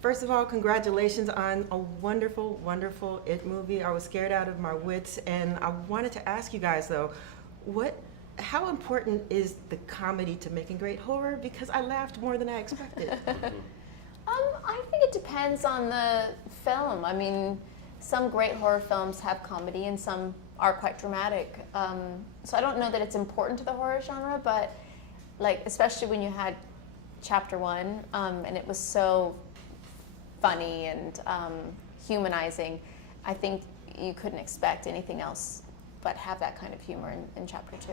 First of all, congratulations on a wonderful, wonderful It movie. I was scared out of my wits, and I wanted to ask you guys though, how important is the comedy to making great horror? Because I laughed more than I expected. I think it depends on the film. I mean, some great horror films have comedy and some are quite dramatic. So I don't know that it's important to the horror genre, but like, especially when you had Chapter 1, and it was so funny and humanizing, I think you couldn't expect anything else but have that kind of humor in Chapter 2.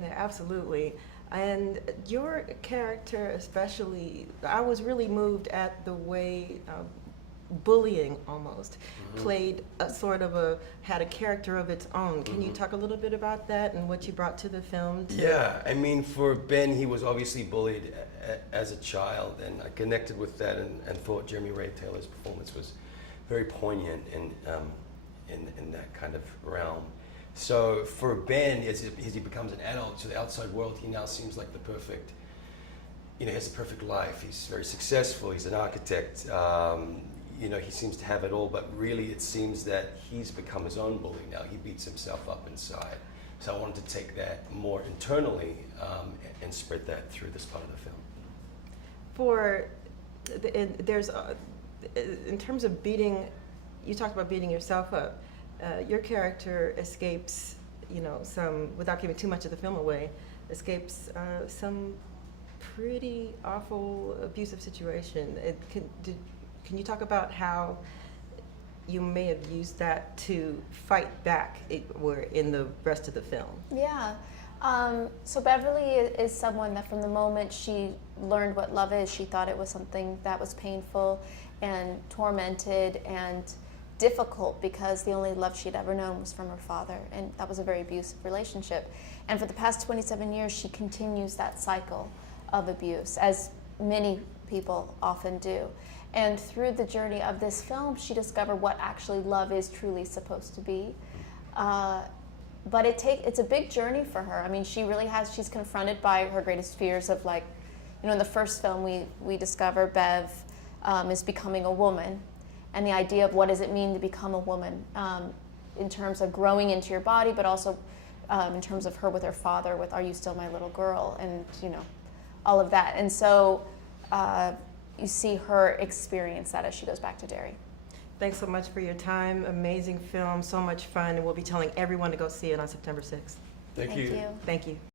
Yeah, absolutely. And your character especially, I was really moved at the way bullying almost played had a character of its own. Can you talk a little bit about that and what you brought to the film? Yeah, I mean, for Ben, he was obviously bullied as a child, and I connected with that and thought Jeremy Ray Taylor's performance was very poignant in that kind of realm. So for Ben, as he becomes an adult to the outside world, he now seems like the perfect, he has a perfect life. He's very successful, he's an architect, he seems to have it all, but really it seems that he's become his own bully now. He beats himself up inside. So I wanted to take that more internally and spread that through this part of the film. In terms of beating, you talked about beating yourself up. Your character escapes, without giving too much of the film away, escapes some pretty awful abusive situation. Can you talk about how you may have used that to fight back in the rest of the film? Yeah. So Beverly is someone that from the moment she learned what love is, she thought it was something that was painful and tormented and difficult because the only love she'd ever known was from her father, and that was a very abusive relationship. And for the past 27 years, she continues that cycle of abuse, as many people often do. And through the journey of this film, she discovered what actually love is truly supposed to be. But it's a big journey for her. I mean, she's confronted by her greatest fears of, like, in the first film we discover Bev is becoming a woman, and the idea of what does it mean to become a woman in terms of growing into your body, but also in terms of her with her father, with "Are you still my little girl?" and all of that. And so you see her experience that as she goes back to Derry. Thanks so much for your time. Amazing film, so much fun, and we'll be telling everyone to go see it on September 6th. Thank you. Thank you.